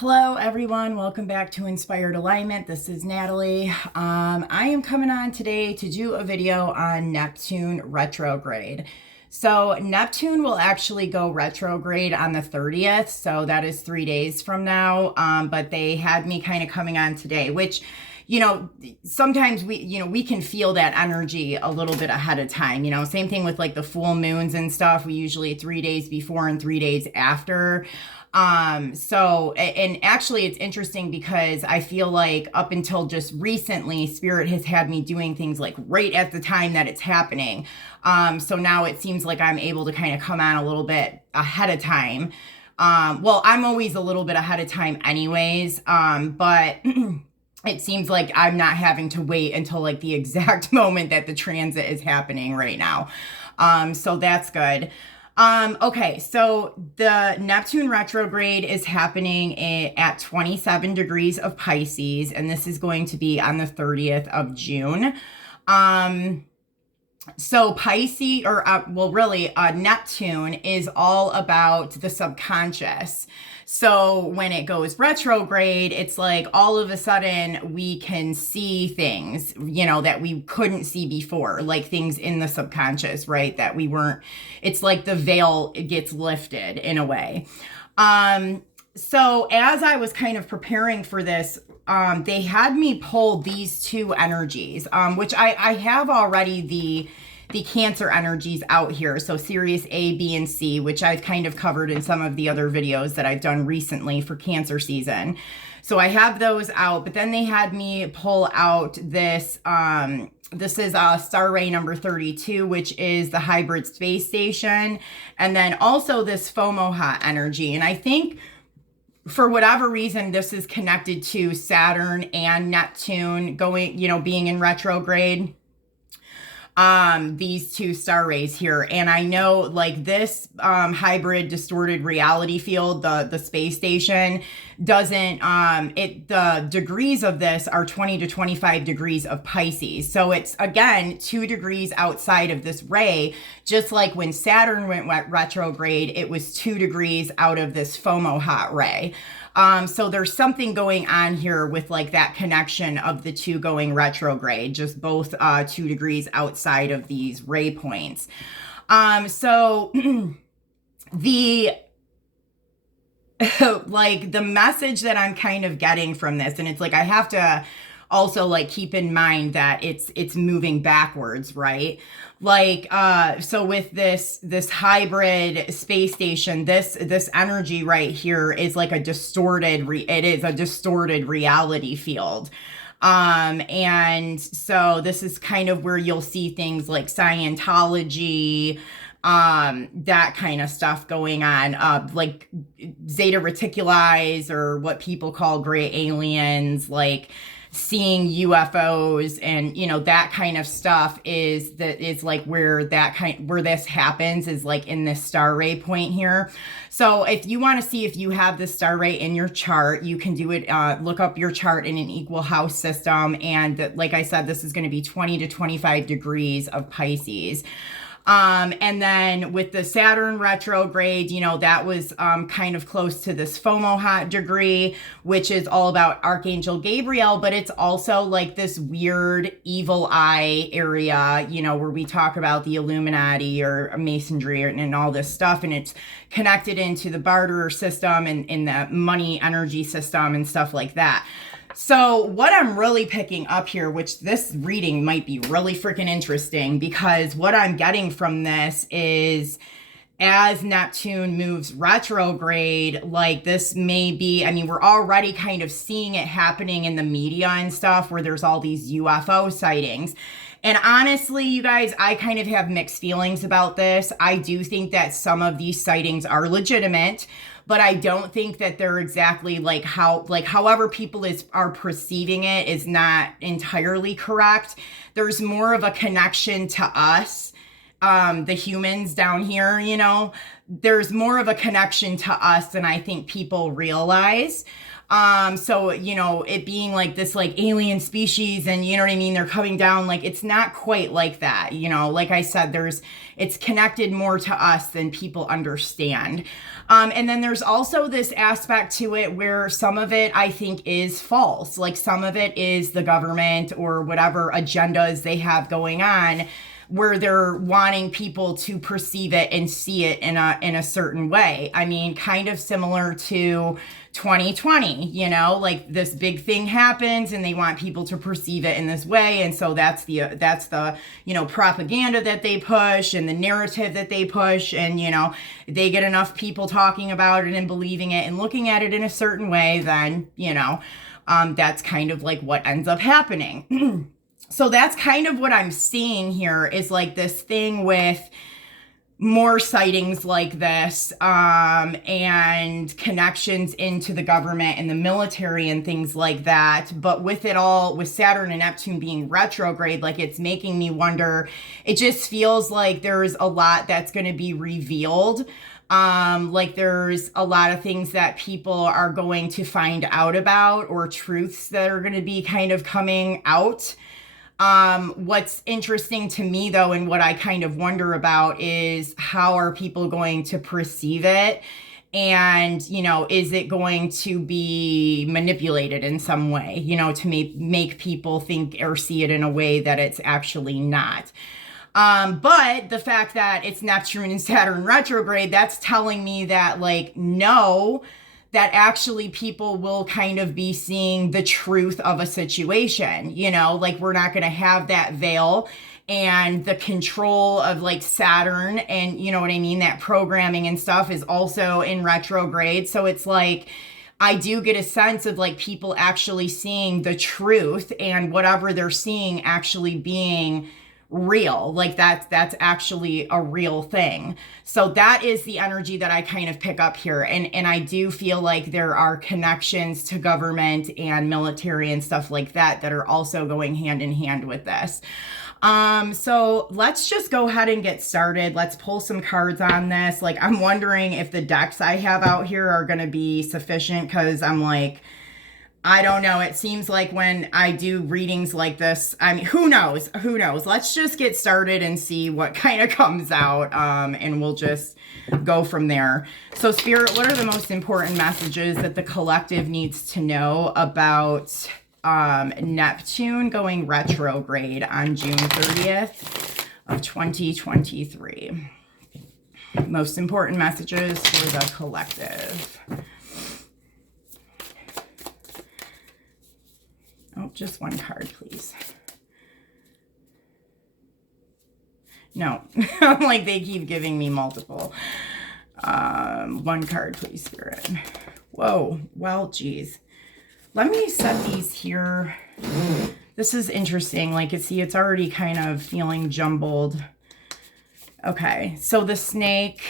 Hello, everyone. Welcome back to Inspired Alignment. This is Natalie. I am coming on today to do a video on Neptune retrograde. So Neptune will actually go retrograde on the 30th. So that is 3 days from now. But they had me kind of coming on today, which, sometimes we can feel that energy a little bit ahead of time. Same thing with like the full moons and stuff. We usually 3 days before and 3 days after. And actually it's interesting because I feel like up until just recently, Spirit has had me doing things like right at the time that it's happening. So now it seems like I'm able to kind of come on a little bit ahead of time. Well, I'm always a little bit ahead of time anyways. But it seems like I'm not having to wait until like the exact moment that the transit is happening right now. So that's good. Okay, so the Neptune retrograde is happening at 27 degrees of Pisces, and this is going to be on the 30th of June. So Pisces, Neptune is all about the subconscious. So when it goes retrograde, it's like all of a sudden we can see things, that we couldn't see before, like things in the subconscious, right? That we weren't, it's like the veil gets lifted in a way. So as I was kind of preparing for this, they had me pull these two energies, which I have already the Cancer energies out here. So Sirius A, B, and C, which I've kind of covered in some of the other videos that I've done recently for Cancer season. So I have those out, but then they had me pull out this, this is Star Ray number 32, which is the hybrid space station. And then also this Fomalhaut energy. And I think for whatever reason, this is connected to Saturn and Neptune being in retrograde. These two star rays here. And I know like this, hybrid distorted reality field, the space station doesn't, the degrees of this are 20 to 25 degrees of Pisces. So it's again, 2 degrees outside of this ray, just like when Saturn went retrograde, it was 2 degrees out of this Fomalhaut ray. So there's something going on here with like that connection of the two going retrograde, just both 2 degrees outside of these ray points. So the like the message that I'm kind of getting from this, and it's like I have to also like keep in mind that it's moving backwards, right? Like so with this hybrid space station, this energy right here is like a distorted reality field. And so this is kind of where you'll see things like Scientology, that kind of stuff going on, like Zeta Reticuli, or what people call gray aliens, like seeing UFOs and that kind of stuff is like where this happens is like in this star ray point here. So if you want to see if you have this star ray in your chart, you can do it, look up your chart in an equal house system, and like I said, this is going to be 20 to 25 degrees of Pisces. And then with the Saturn retrograde, that was kind of close to this Fomalhaut degree, which is all about Archangel Gabriel, but it's also like this weird evil eye area, where we talk about the Illuminati or Masonry and all this stuff, and it's connected into the barter system and in the money energy system and stuff like that. So what I'm really picking up here, which this reading might be really freaking interesting, because what I'm getting from this is as Neptune moves retrograde, like this may be, we're already kind of seeing it happening in the media and stuff where there's all these UFO sightings. And honestly, you guys, I kind of have mixed feelings about this. I do think that some of these sightings are legitimate, but I don't think that they're exactly however people are perceiving it is not entirely correct. There's more of a connection to us the humans down here, you know, there's more of a connection to us than I think people realize. So, you know, it being like this like alien species and you know what I mean, they're coming down, like it's not quite like that, you know, like I said, it's connected more to us than people understand. And then there's also this aspect to it where some of it I think is false. Like some of it is the government or whatever agendas they have going on, where they're wanting people to perceive it and see it in a certain way. I mean, kind of similar to 2020, you know, like this big thing happens and they want people to perceive it in this way. And so that's the, you know, propaganda that they push and the narrative that they push. And, you know, they get enough people talking about it and believing it and looking at it in a certain way, then, you know, that's kind of like what ends up happening. So that's kind of what I'm seeing here is like this thing with more sightings like this, and connections into the government and the military and things like that. But with it all, with Saturn and Neptune being retrograde, like it's making me wonder, it just feels like there's a lot that's going to be revealed. Like there's a lot of things that people are going to find out about, or truths that are going to be kind of coming out. What's interesting to me though, and what I kind of wonder about is how are people going to perceive it? And, you know, is it going to be manipulated in some way, you know, to make people think or see it in a way that it's actually not. But the fact that it's Neptune and Saturn retrograde, that's telling me that like, no, that actually people will kind of be seeing the truth of a situation, you know, like we're not going to have that veil and the control of like Saturn and you know what I mean? That programming and stuff is also in retrograde. So it's like, I do get a sense of like people actually seeing the truth and whatever they're seeing actually being real. Like that's actually a real thing. So that is the energy that I kind of pick up here. And I do feel like there are connections to government and military and stuff like that that are also going hand in hand with this. So let's just go ahead and get started. Let's pull some cards on this. Like I'm wondering if the decks I have out here are going to be sufficient, because I'm like, I don't know. It seems like when I do readings like this, I mean, who knows? Who knows? Let's just get started and see what kind of comes out. And we'll just go from there. So Spirit, what are the most important messages that the collective needs to know about Neptune going retrograde on June 30th of 2023? Most important messages for the collective. Oh, just one card, please. No, like they keep giving me multiple. One card, please, Spirit. Whoa, well, geez. Let me set these here. This is interesting. Like, see, it's already kind of feeling jumbled. Okay, so the snake.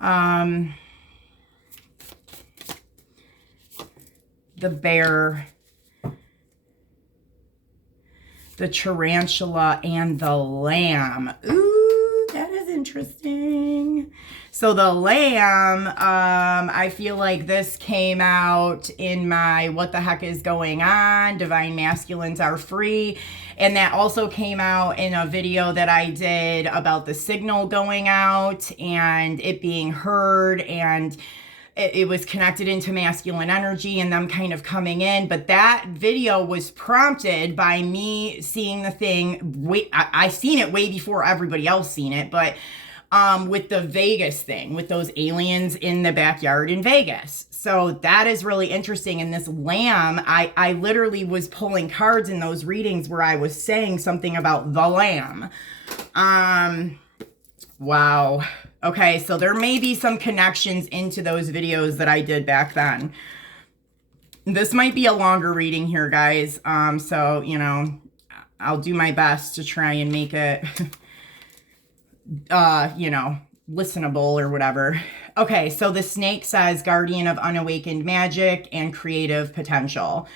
The bear, the tarantula, and the lamb. Ooh, that is interesting. So the lamb, I feel like this came out in my What the Heck is Going On? Divine Masculines Are Free. And that also came out in a video that I did about the signal going out and it being heard, and it was connected into masculine energy and them kind of coming in. But that video was prompted by me seeing the thing. I seen it way before everybody else seen it, but with the Vegas thing, with those aliens in the backyard in Vegas. So that is really interesting. And this lamb, I literally was pulling cards in those readings where I was saying something about the lamb. Wow. Okay, so there may be some connections into those videos that I did back then. This might be a longer reading here, guys. So, you know, I'll do my best to try and make it, you know, listenable or whatever. Okay, so the snake says guardian of unawakened magic and creative potential.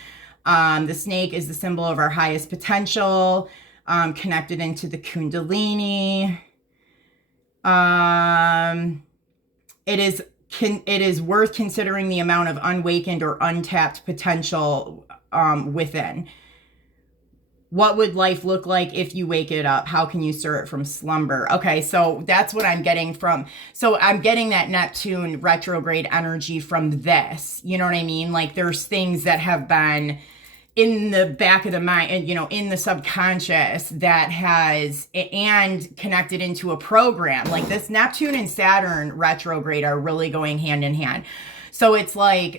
The snake is the symbol of our highest potential. connected into the Kundalini. It is worth considering the amount of unawakened or untapped potential within. What would life look like if you wake it up? How can you stir it from slumber? Okay, so that's what I'm getting from. So I'm getting that Neptune retrograde energy from this. You know what I mean? Like there's things that have been in the back of the mind and, you know, in the subconscious that has, and connected into a program. Like this Neptune and Saturn retrograde are really going hand in hand. So it's like,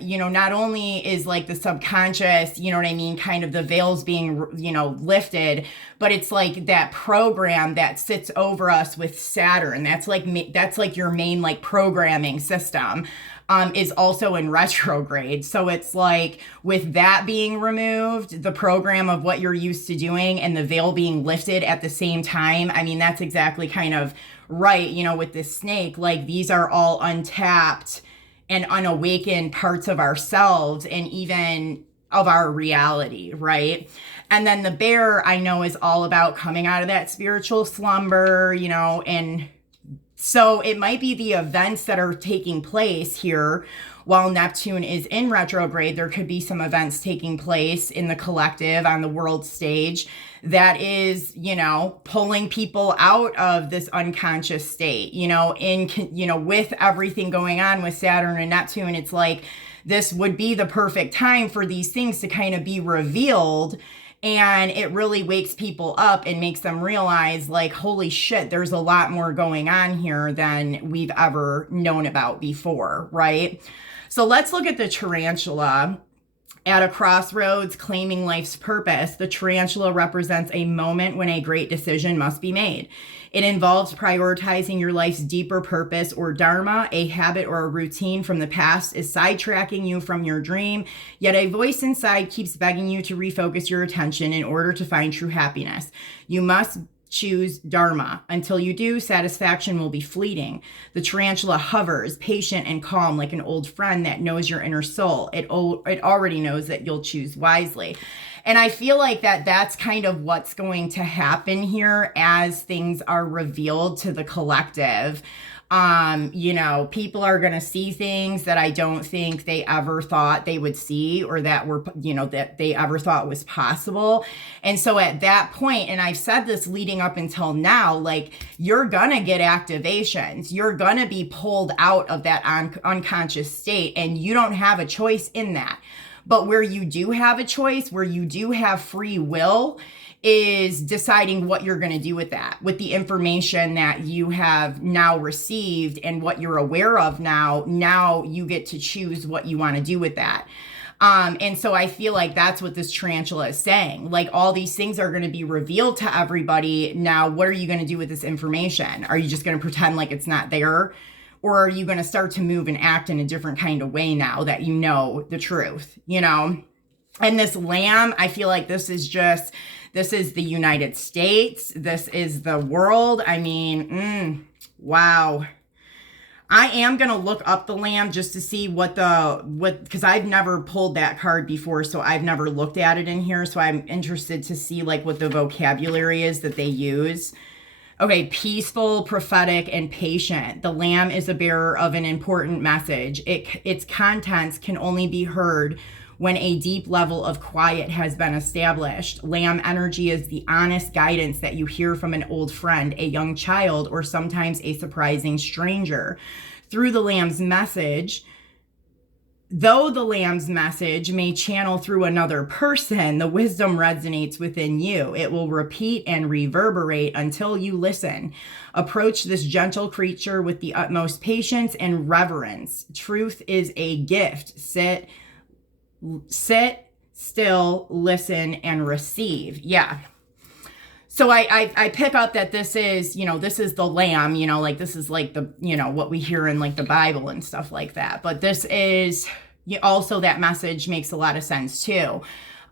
you know, not only is like the subconscious, you know what I mean, kind of the veils being, you know, lifted, but it's like that program that sits over us with Saturn. That's like your main like programming system. Is also in retrograde. So it's like with that being removed, the program of what you're used to doing and the veil being lifted at the same time. I mean, that's exactly kind of right, you know, with this snake, like these are all untapped and unawakened parts of ourselves and even of our reality, right? And then the bear, I know, is all about coming out of that spiritual slumber, you know, and so it might be the events that are taking place here while Neptune is in retrograde. There could be some events taking place in the collective on the world stage that is, you know, pulling people out of this unconscious state, you know, with everything going on with Saturn and Neptune. It's like this would be the perfect time for these things to kind of be revealed. And it really wakes people up and makes them realize, like, holy shit, there's a lot more going on here than we've ever known about before, right? So let's look at the tarantula. At a crossroads, claiming life's purpose, the tarantula represents a moment when a great decision must be made. It involves prioritizing your life's deeper purpose or dharma. A habit or a routine from the past is sidetracking you from your dream, yet a voice inside keeps begging you to refocus your attention in order to find true happiness. You must choose dharma. Until you do, satisfaction will be fleeting. The tarantula hovers, patient and calm, like an old friend that knows your inner soul. It already knows that you'll choose wisely. And I feel like that's kind of what's going to happen here as things are revealed to the collective. You know, people are going to see things that I don't think they ever thought they would see, or that were, you know, that they ever thought was possible. And so at that point, and I've said this leading up until now, like you're going to get activations. You're going to be pulled out of that unconscious state, and you don't have a choice in that. But where you do have a choice, where you do have free will, is deciding what you're going to do with that, with the information that you have now received and what you're aware of now. Now you get to choose what you want to do with that. And so I feel like that's what this tarantula is saying. Like all these things are going to be revealed to everybody. Now, what are you going to do with this information? Are you just going to pretend like it's not there? Or are you going to start to move and act in a different kind of way now that you know the truth, you know? And this lamb, I feel like this is the United States. This is the world. I mean, wow. I am going to look up the lamb just to see because I've never pulled that card before. So I've never looked at it in here. So I'm interested to see like what the vocabulary is that they use. Okay, peaceful, prophetic, and patient. The lamb is a bearer of an important message. Its contents can only be heard when a deep level of quiet has been established. Lamb energy is the honest guidance that you hear from an old friend, a young child, or sometimes a surprising stranger. Through the lamb's message, though the lamb's message may channel through another person, the wisdom resonates within you. It will repeat and reverberate until you listen. Approach this gentle creature with the utmost patience and reverence. Truth is a gift. Sit still, listen, and receive. Yeah. So I pick up that this is the lamb, like this is like the, what we hear in like the Bible and stuff like that. But this is also, that message makes a lot of sense too.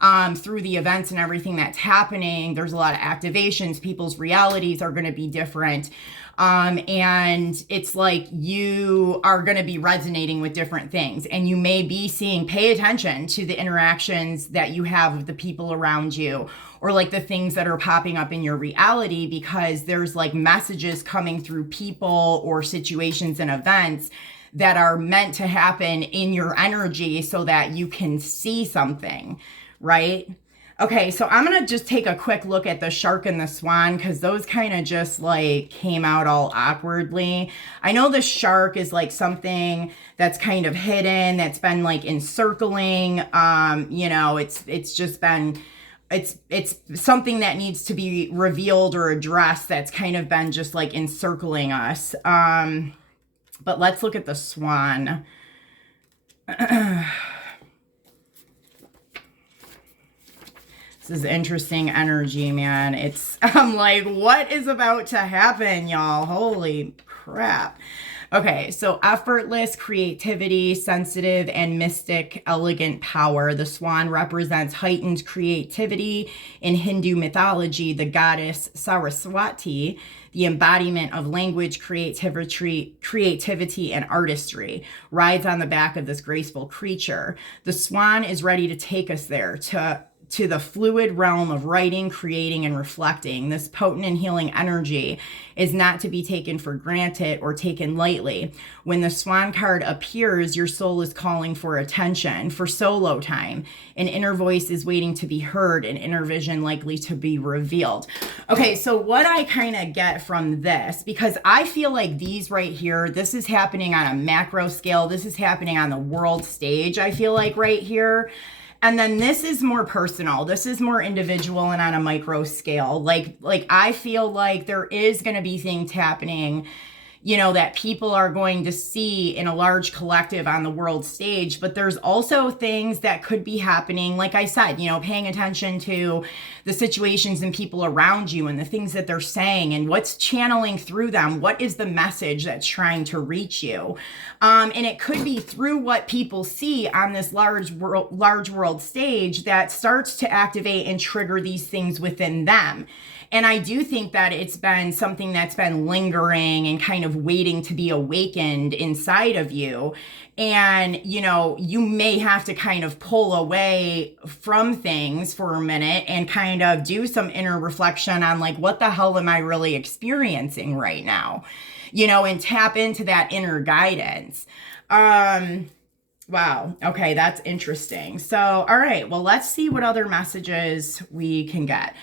through the events and everything that's happening. There's a lot of activations. People's realities are going to be different. And it's like you are going to be resonating with different things, and you may be seeing, pay attention to the interactions that you have with the people around you, or like the things that are popping up in your reality, because there's like messages coming through people or situations and events that are meant to happen in your energy so that you can see something, right? Okay, so I'm going to just take a quick look at the shark and the swan, because those kind of just like came out all awkwardly. I know the shark is like something that's kind of hidden, that's been like encircling. It's just been, it's something that needs to be revealed or addressed, that's kind of been just like encircling us. But let's look at the swan. This is interesting energy, man. I'm like, what is about to happen, y'all? Holy crap. Okay, so effortless creativity, sensitive and mystic, elegant power. The swan represents heightened creativity. In Hindu mythology, the goddess Saraswati, the embodiment of language, creativity, and artistry, rides on the back of this graceful creature. The swan is ready to take us there, to the fluid realm of writing, creating, and reflecting. This potent and healing energy is not to be taken for granted or taken lightly. When the swan card appears, your soul is calling for attention, for solo time. An inner voice is waiting to be heard, an inner vision likely to be revealed. Okay, so what I kind of get from this, because I feel like these right here, this is happening on a macro scale. This is happening on the world stage, I feel like right here. And then this is more personal. This is more individual and on a micro scale. Like I feel like there is going to be things happening, that people are going to see in a large collective on the world stage. But there's also things that could be happening, like I said, paying attention to the situations and people around you and the things that they're saying and what's channeling through them. What is the message that's trying to reach you? And it could be through what people see on this large world stage that starts to activate and trigger these things within them. And I do think that it's been something that's been lingering and kind of waiting to be awakened inside of you. And, you may have to kind of pull away from things for a minute and kind of do some inner reflection on like, what the hell am I really experiencing right now? And tap into that inner guidance. Wow. Okay, that's interesting. So, all right, well, let's see what other messages we can get.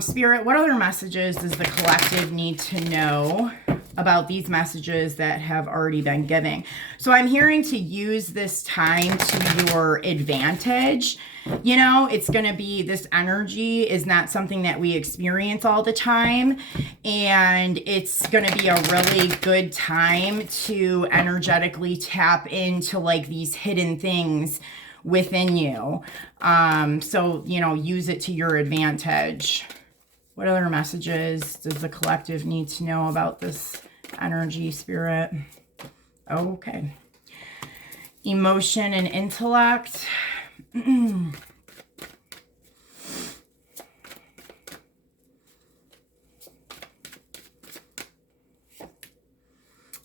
Spirit, what other messages does the collective need to know about these messages that have already been given? So I'm hearing to use this time to your advantage. It's going to be, this energy is not something that we experience all the time. And it's going to be a really good time to energetically tap into like these hidden things within you. So, use it to your advantage. What other messages does the collective need to know about this energy, Spirit? Okay. Emotion and intellect.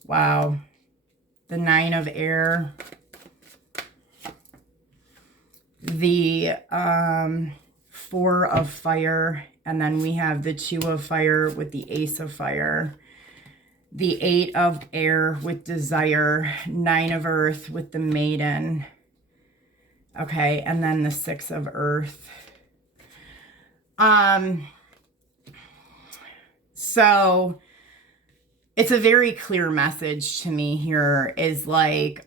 Wow. The 9 of air. The 4 of fire, and then we have the 2 of fire with the ace of fire, the 8 of air with desire, 9 of earth with the maiden. Okay, and then the 6 of earth. So it's a very clear message to me here, is like,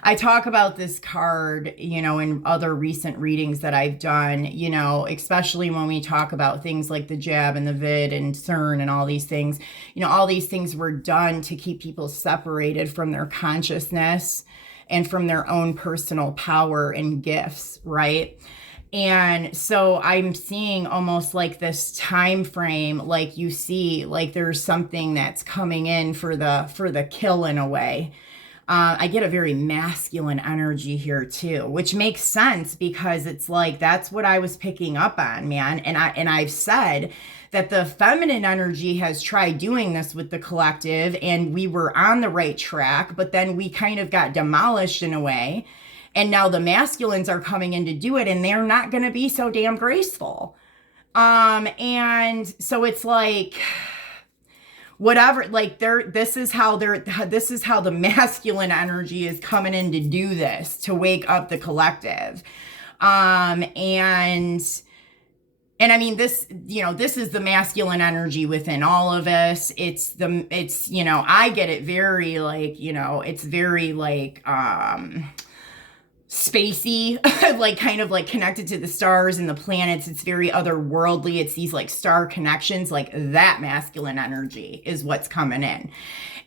I talk about this card, in other recent readings that I've done, especially when we talk about things like the jab and the vid and CERN and all these things. All these things were done to keep people separated from their consciousness and from their own personal power and gifts, right? And so I'm seeing almost like this time frame, like you see, like there's something that's coming in for the kill in a way. I get a very masculine energy here too, which makes sense because it's like that's what I was picking up on, man. I've said that the feminine energy has tried doing this with the collective and we were on the right track, but then we kind of got demolished in a way. And now the masculines are coming in to do it and they're not going to be so damn graceful. And so it's like whatever, like this is how the masculine energy is coming in to do this, to wake up the collective. And I mean, this is the masculine energy within all of us. It's, I get it very like, it's very like, spacey, like kind of like connected to the stars and the planets. It's very otherworldly. It's these like star connections, like that masculine energy is what's coming in.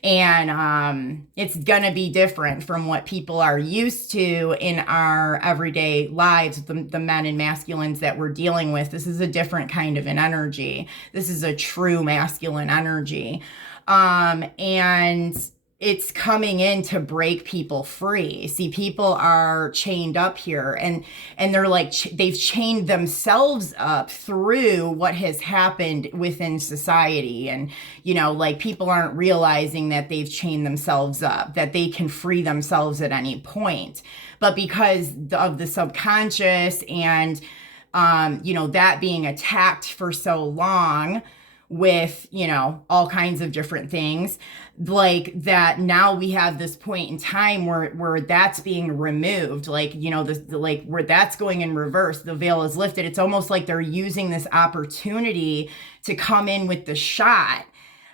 And it's gonna be different from what people are used to in our everyday lives, the men and masculines that we're dealing with. This is a different kind of an energy. This is a true masculine energy. And it's coming in to break people free. See, people are chained up here and they're like, they've chained themselves up through what has happened within society. And, like people aren't realizing that they've chained themselves up, that they can free themselves at any point. But because of the subconscious and, that being attacked for so long, with, all kinds of different things like that. Now we have this point in time where that's being removed, like, like where that's going in reverse, the veil is lifted. It's almost like they're using this opportunity to come in with the shot,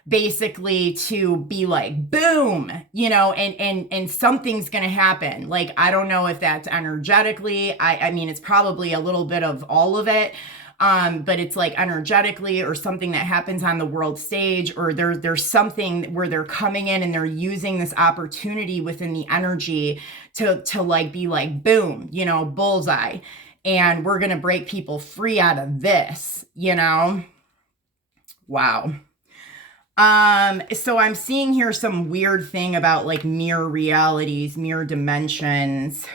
basically to be like, boom, and something's going to happen. Like, I don't know if that's energetically, I mean, it's probably a little bit of all of it. But it's like energetically or something that happens on the world stage, or there's something where they're coming in and they're using this opportunity within the energy to like be like, boom, bullseye. And we're going to break people free out of this, Wow. So I'm seeing here some weird thing about like mirror realities, mirror dimensions.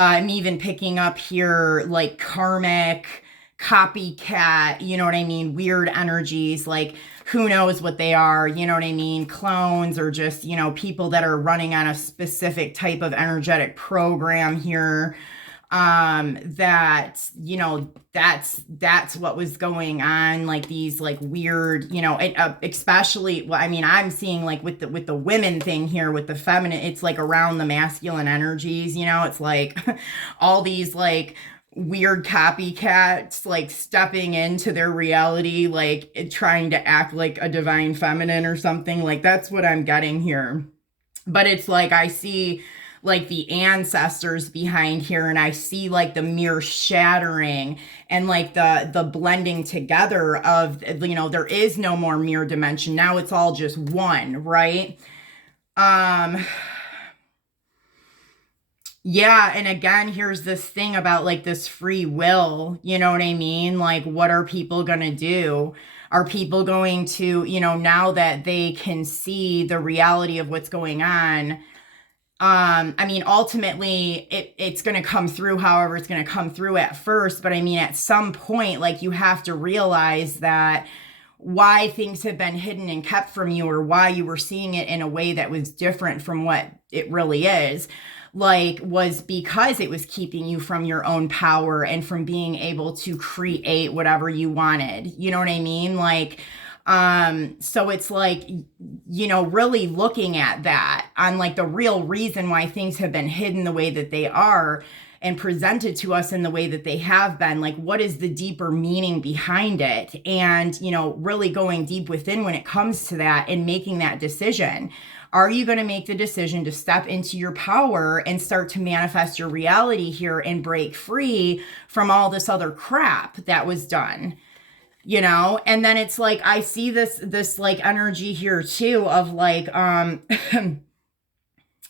I'm even picking up here like karmic, copycat, you know what I mean? Weird energies, like who knows what they are, you know what I mean? Clones or just, people that are running on a specific type of energetic program here. That, that's what was going on, like these like weird, especially, well, I mean, I'm seeing like with the women thing here with the feminine, it's like around the masculine energies, it's like all these like weird copycats like stepping into their reality, like trying to act like a divine feminine or something. Like that's what I'm getting here. But it's like I see like the ancestors behind here, and I see like the mirror shattering and like the blending together of, there is no more mirror dimension. Now it's all just one, right? Yeah, and again, here's this thing about like this free will, you know what I mean? Like, what are people gonna do? Are people going to, now that they can see the reality of what's going on, I mean, ultimately it's going to come through however it's going to come through at first. But I mean, at some point, like you have to realize that why things have been hidden and kept from you, or why you were seeing it in a way that was different from what it really is, like was because it was keeping you from your own power and from being able to create whatever you wanted. You know what I mean? Like, so it's like, really looking at that on like the real reason why things have been hidden the way that they are and presented to us in the way that they have been, like what is the deeper meaning behind it? And, really going deep within when it comes to that and making that decision. Are you going to make the decision to step into your power and start to manifest your reality here and break free from all this other crap that was done? And then it's like, I see this like energy here too of like,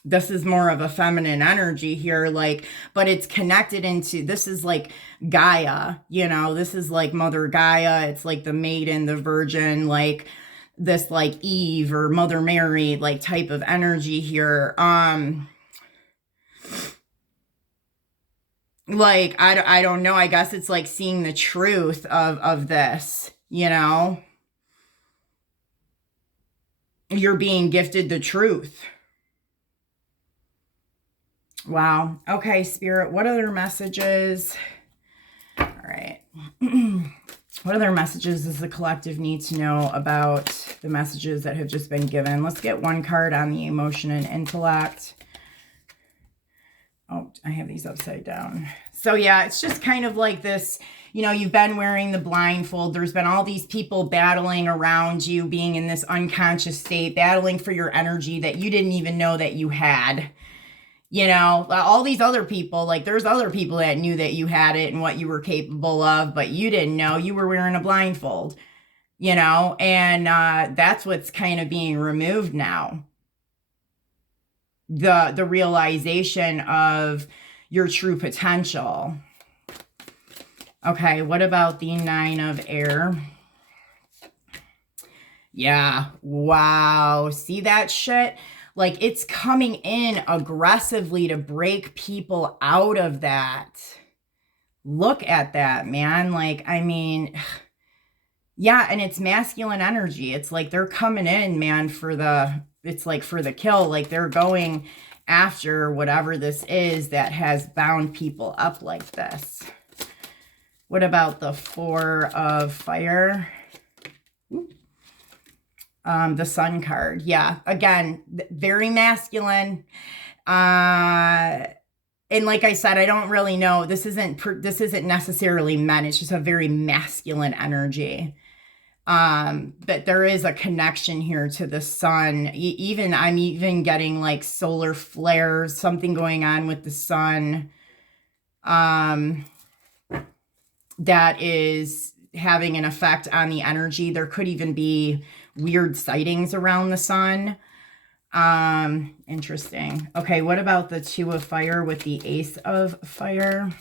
this is more of a feminine energy here, like, but it's connected into, this is like Gaia, this is like Mother Gaia. It's like the maiden, the virgin, like this like Eve or Mother Mary like type of energy here. Like I don't know, I guess it's like seeing the truth of this, you know? You're being gifted the truth. Wow. Okay, Spirit, what other messages? All right. What other messages does the collective need to know about the messages that have just been given? Let's get one card on the emotion and intellect. Oh, I have these upside down. So yeah, it's just kind of like this, you know, you've been wearing the blindfold. There's been all these people battling around you, being in this unconscious state, battling for your energy that you didn't even know that you had. You know, all these other people, like there's other people that knew that you had it and what you were capable of, but you didn't know. You were wearing a blindfold, you know, and that's what's kind of being removed now. The realization of your true potential. Okay, what about the 9 of Air? Yeah, wow. See that shit? Like it's coming in aggressively to break people out of that. Look at that, man. Like, I mean, yeah, and it's masculine energy. It's like they're coming in, man, it's like for the kill. Like they're going after whatever this is that has bound people up like this. What about the 4 of Fire? The Sun card. Yeah, again, very masculine. And like I said, I don't really know. This isn't necessarily men. It's just a very masculine energy. But there is a connection here to the sun. I'm even getting like solar flares, something going on with the sun. That is having an effect on the energy. There could even be weird sightings around the sun. Interesting. Okay, what about the 2 of Fire with the Ace of Fire?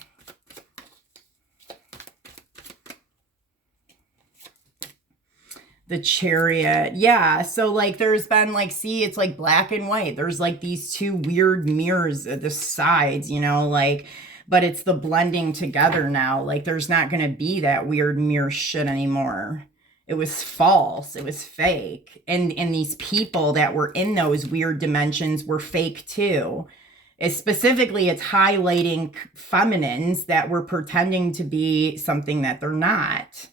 The Chariot. Yeah, so like there's been like, see, it's like black and white. There's like these 2 weird mirrors at the sides, you know, like, but it's the blending together now. Like there's not going to be that weird mirror shit anymore. It was false. It was fake. And these people that were in those weird dimensions were fake too. Specifically, it's highlighting feminines that were pretending to be something that they're not.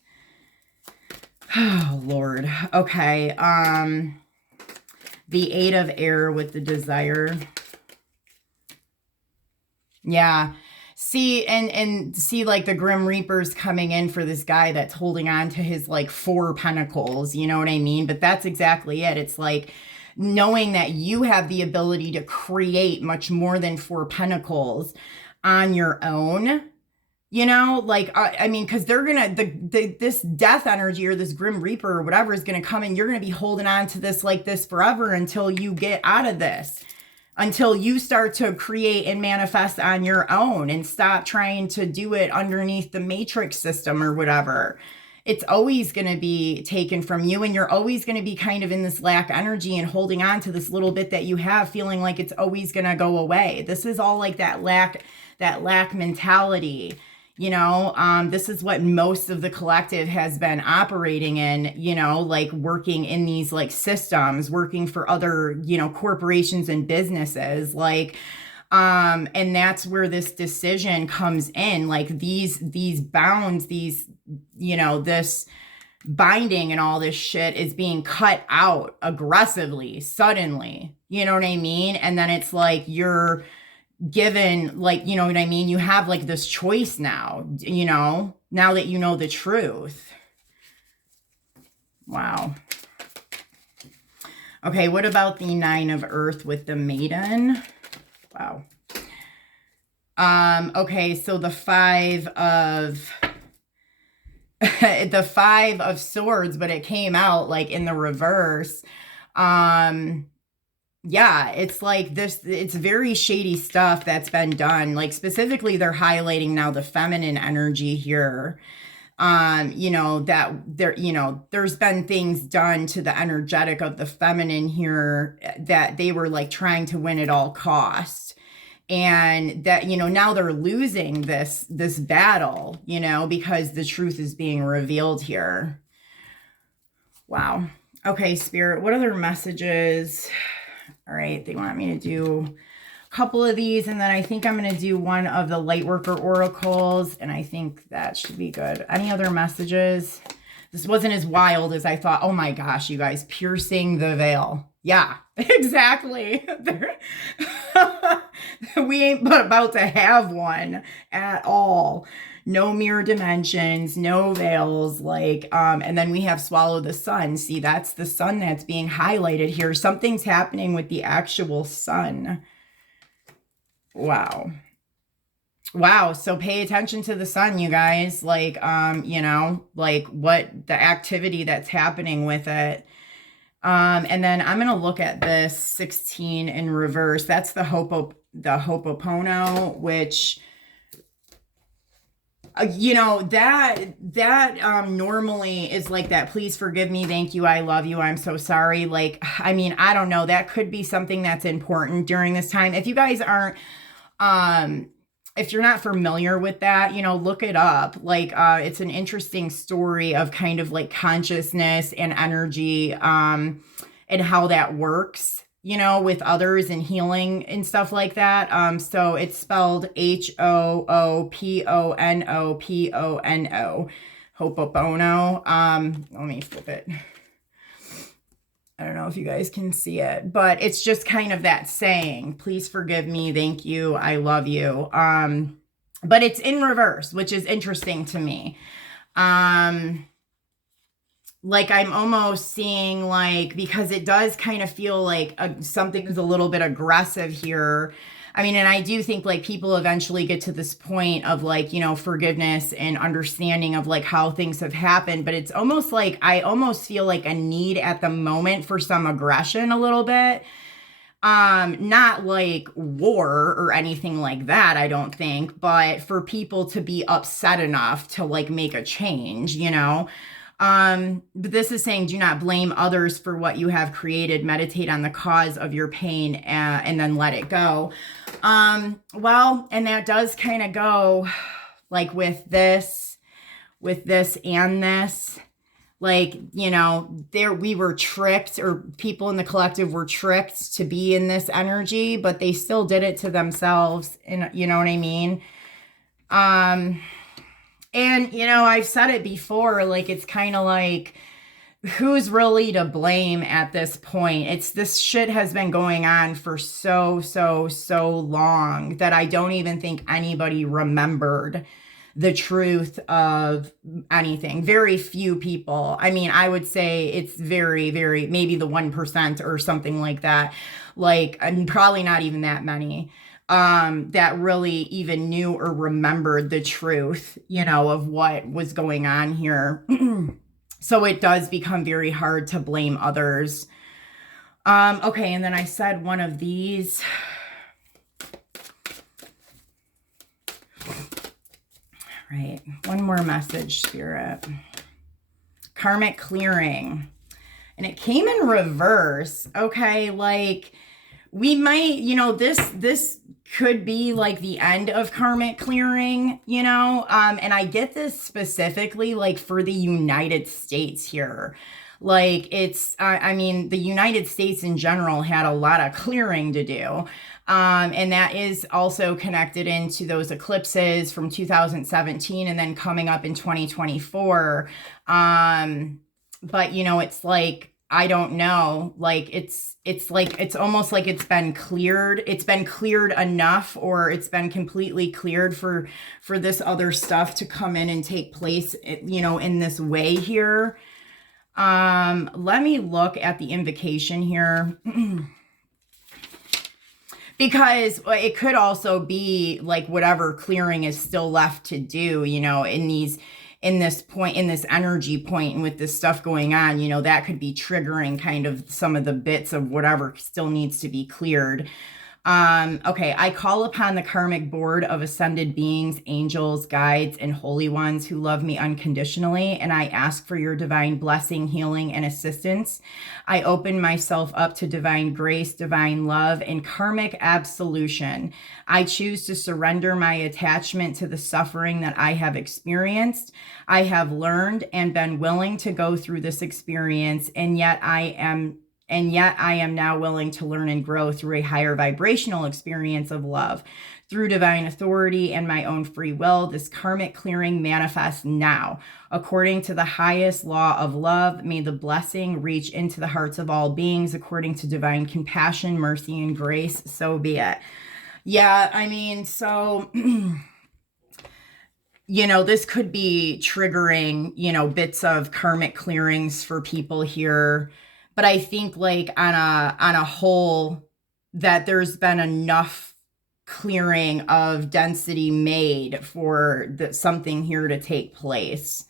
Oh, Lord. Okay. The 8 of Air with the Desire. Yeah. See, and see like the Grim Reaper's coming in for this guy that's holding on to his like 4 pentacles, you know what I mean? But that's exactly it. It's like knowing that you have the ability to create much more than 4 pentacles on your own, you know, like, I mean, because they're gonna, this death energy or this Grim Reaper or whatever is gonna come in, you're gonna be holding on to this like this forever until you get out of this. Until you start to create and manifest on your own and stop trying to do it underneath the matrix system or whatever. It's always going to be taken from you, and you're always going to be kind of in this lack energy and holding on to this little bit that you have, feeling like it's always going to go away. This is all like that lack mentality. You know, this is what most of the collective has been operating in, you know, like working in these like systems, working for other, you know, corporations and businesses, like, and that's where this decision comes in, like these bounds, these, you know, this binding and all this shit is being cut out aggressively, suddenly, you know what I mean? And then it's like you're given, like, you know what I mean? You have like this choice now, you know, now that you know the truth. Wow. Okay, what about the 9 of Earth with the Maiden? Wow. Okay, so the 5 of the 5 of Swords, but it came out like in the reverse. Yeah, it's like this, it's very shady stuff that's been done. Like specifically, they're highlighting now the feminine energy here. You know, that there, you know, there's been things done to the energetic of the feminine here that they were like trying to win at all costs. And that, you know, now they're losing this battle, you know, because the truth is being revealed here. Wow. Okay, Spirit, what other messages? All right, they want me to do a couple of these, and then I think I'm going to do one of the Lightworker oracles, and I think that should be good. Any other messages? This wasn't as wild as I thought. Oh my gosh, you guys, piercing the veil. Yeah, exactly. We ain't but about to have one at all. No mirror dimensions, no veils, like, and then we have swallow the sun. See, that's the sun that's being highlighted here. Something's happening with the actual sun. Wow. Wow. So pay attention to the sun, you guys. Like, you know, like what the activity that's happening with it. And then I'm going to look at this 16 in reverse. That's the Ho'oponopono, which, you know, that normally is like that. Please forgive me. Thank you. I love you. I'm so sorry. Like, I mean, I don't know. That could be something that's important during this time. If you guys aren't, if you're not familiar with that, you know, look it up. Like, it's an interesting story of kind of like consciousness and energy, and how that works, you know, with others and healing and stuff like that. So it's spelled Ho'oponopono, Ho'oponopono. Let me flip it. I don't know if you guys can see it, but it's just kind of that saying, please forgive me, thank you, I love you. But it's in reverse, which is interesting to me. Like I'm almost seeing like, because it does kind of feel like something is a little bit aggressive here. I mean, and I do think like people eventually get to this point of like, you know, forgiveness and understanding of like how things have happened. But it's almost like, I almost feel like a need at the moment for some aggression a little bit. Not like war or anything like that, I don't think, but for people to be upset enough to like make a change, you know? But this is saying, do not blame others for what you have created. Meditate on the cause of your pain, and then let it go. Well, and that does kind of go like with this and this, like, you know, we were tricked, or people in the collective were tricked to be in this energy, but they still did it to themselves. And you know what I mean? And, you know, I've said it before, like, it's kind of like, who's really to blame at this point? This shit has been going on for so long that I don't even think anybody remembered the truth of anything. Very few people. I mean, I would say it's very, maybe the 1% or something like that. Like, and probably not even that many. That really even knew or remembered the truth, you know, of what was going on here. So it does become very hard to blame others. Okay, and then I said one of these. All right, one more message, Spirit. Karmic clearing. And it came in reverse. Okay, like we might, you know, this could be like the end of karmic clearing, you know, and I get this specifically like for the United States here. Like it's, I mean, the United States in general had a lot of clearing to do. And that is also connected into those eclipses from 2017 and then coming up in 2024. But you know, it's like, I don't know, like it's like, it's almost like it's been cleared enough, or it's been completely cleared for this other stuff to come in and take place, you know, in this way here. Let me look at the invocation here. Because it could also be like whatever clearing is still left to do, you know, in this energy point, and with this stuff going on, you know, that could be triggering kind of some of the bits of whatever still needs to be cleared. Okay, I call upon the karmic board of ascended beings, angels, guides, and holy ones who love me unconditionally, and I ask for your divine blessing, healing, and assistance. I open myself up to divine grace, divine love, and karmic absolution. I choose to surrender my attachment to the suffering that I have experienced. I have learned and been willing to go through this experience, and yet I am now willing to learn and grow through a higher vibrational experience of love. Through divine authority and my own free will, this karmic clearing manifests now. According to the highest law of love, may the blessing reach into the hearts of all beings according to divine compassion, mercy, and grace. So be it. Yeah, I mean, so... this could be triggering, bits of karmic clearings for people here. But I think like on a whole that there's been enough clearing of density made for something here to take place.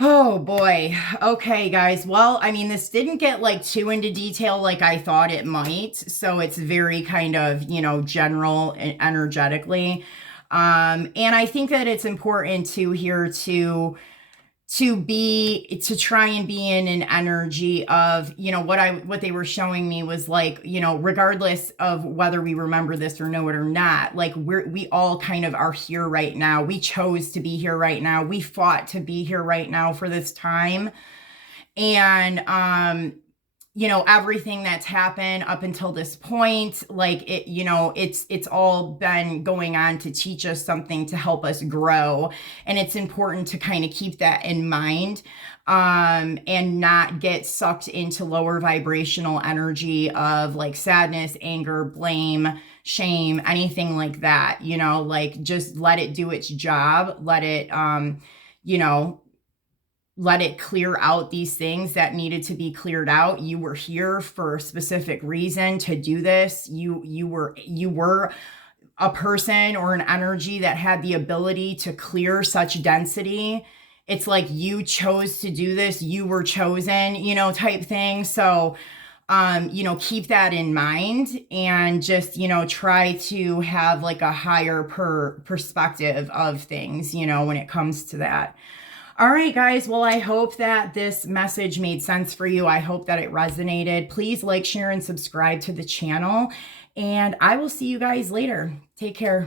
Oh boy. Okay, guys. Well, I mean, this didn't get like too into detail like I thought it might. So it's very kind of, general and energetically. And I think that it's important to try and be in an energy of, what they were showing me was like, regardless of whether we remember this or know it or not, like we all kind of are here right now. We chose to be here right now. We fought to be here right now for this time. And, everything that's happened up until this point, like it's all been going on to teach us something, to help us grow. And it's important to kind of keep that in mind, and not get sucked into lower vibrational energy of like sadness, anger, blame, shame, anything like that, like just let it do its job. Let it clear out these things that needed to be cleared out. You were here for a specific reason to do this. You were a person or an energy that had the ability to clear such density. It's like you chose to do this. You were chosen, type thing. So, keep that in mind and just, try to have like a higher perspective of things, when it comes to that. All right, guys. Well, I hope that this message made sense for you. I hope that it resonated. Please like, share, and subscribe to the channel. And I will see you guys later. Take care.